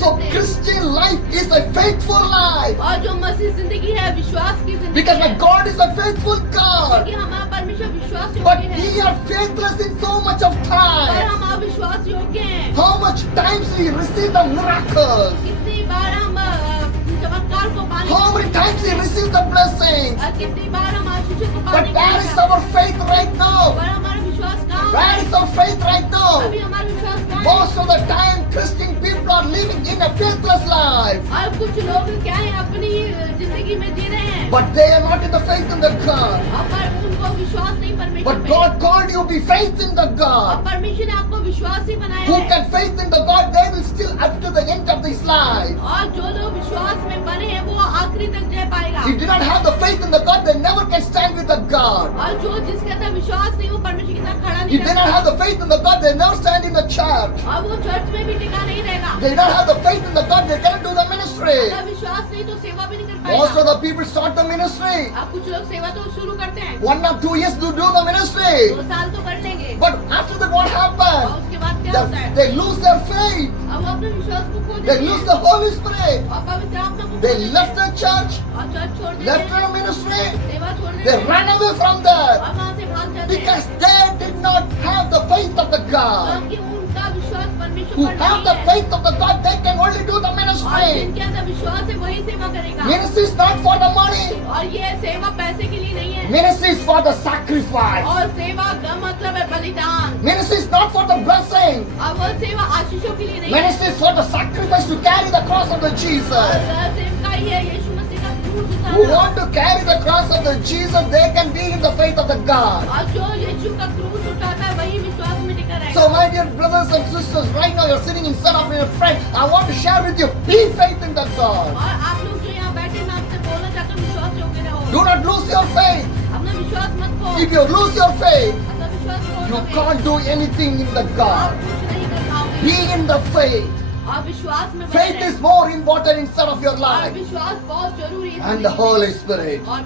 So सकते हैं। Christian life is a faithful life और जो मसीह जिंदगी है विश्वास की जिंदगी because my है, God is a faithful God. क्योंकि हमारा परमेश्वर विश्वास But योग्य we है are faithless in so much of और time. हम अविश्वास योग्य हैं। How much times we receive the miracles? कितनी बार हम चमत्कार को पाने How many times we receive the blessings? और कितनी बार हम आशीषों को But पाने where is our faith right now? पर हमारा विश्वास कहाँ Where है? is our faith right now? अभी हमारा विश्वास कहाँ है? Most of the time, Christian people are living in a faithless life. और कुछ लोग क्या है अपनी जिंदगी में जी रहे हैं But they are not in the faith in the God. पर उनको विश्वास नहीं परमेश्वर But में। God called you be faith in the और God. परमेश्वर ने आपको विश्वासी बनाया Who है can faith in the God, they will still up to the end of this life. और जो लोग विश्वास में बने हैं वो आखिरी तक जय पाएगा If they do not have the faith in the God, they never can stand with the God. और जो जिसके अंदर विश्वास नहीं वो परमेश्वर के साथ खड़ा नहीं If they do not रहेगा have the faith in the God, they never stand in the church. और वो चर्च में भी टिका नहीं रहेगा। They do not have the faith in the God, they cannot do the ministry. अगर विश्वास नहीं तो सेवा भी नहीं कर Most पाएगा। of the people start the ministry. अब कुछ लोग सेवा तो शुरू करते हैं 1 or 2 years to do the 2 ministry. साल तो कर लेंगे But after that, what और happens? उसके बाद क्या होता है? They lose their faith. अब वो अपने विश्वास को खो They देते lose हैं the Holy Spirit. और पवित्र आत्मा को खो They देते left हैं the church, और चर्च छोड़ देते left हैं their ministry. सेवा छोड़ देते They हैं ran away from there और वहाँ से भाग जाते हैं because they did not have the faith of the God. क्योंकि उनका विश्वास परमेश्वर Who पर have नहीं the है faith of the God, they can only do the और ministry. जिनके अंदर विश्वास है वही सेवा करेगा Ministry is not for the money. और ये सेवा पैसे के लिए नहीं है Ministry is for the sacrifice. और सेवा का मतलब है बलिदान Ministry is not for the blessing. और वो सेवा आशीषों के लिए नहीं है Ministry is for the sacrifice to carry the cross of the और Jesus. सेवका ही है यीशु मसीह का क्रूस Who उतारना want to carry the cross of the Jesus, they can be in the faith of the God. और जो यीशु का क्रूस उठाता है वही विश्वास में टिका रहेगा So my dear brothers and sisters, right now you're sitting in front of your friend. I want to share with you, be faith in the God. और आप लोग जो यहाँ बैठे मैं आपसे बोलना चाहता हूँ विश्वास योग्य रहो Do not lose your faith. अपना विश्वास मत खो If you lose your faith, अपना विश्वास खो you मत। can't do anything in the आप God. कुछ नहीं कर पाओगे Be in the faith. और विश्वास में बने Faith रहें। is more important instead of your और life. विश्वास बहुत जरूरी है And the Holy Spirit. और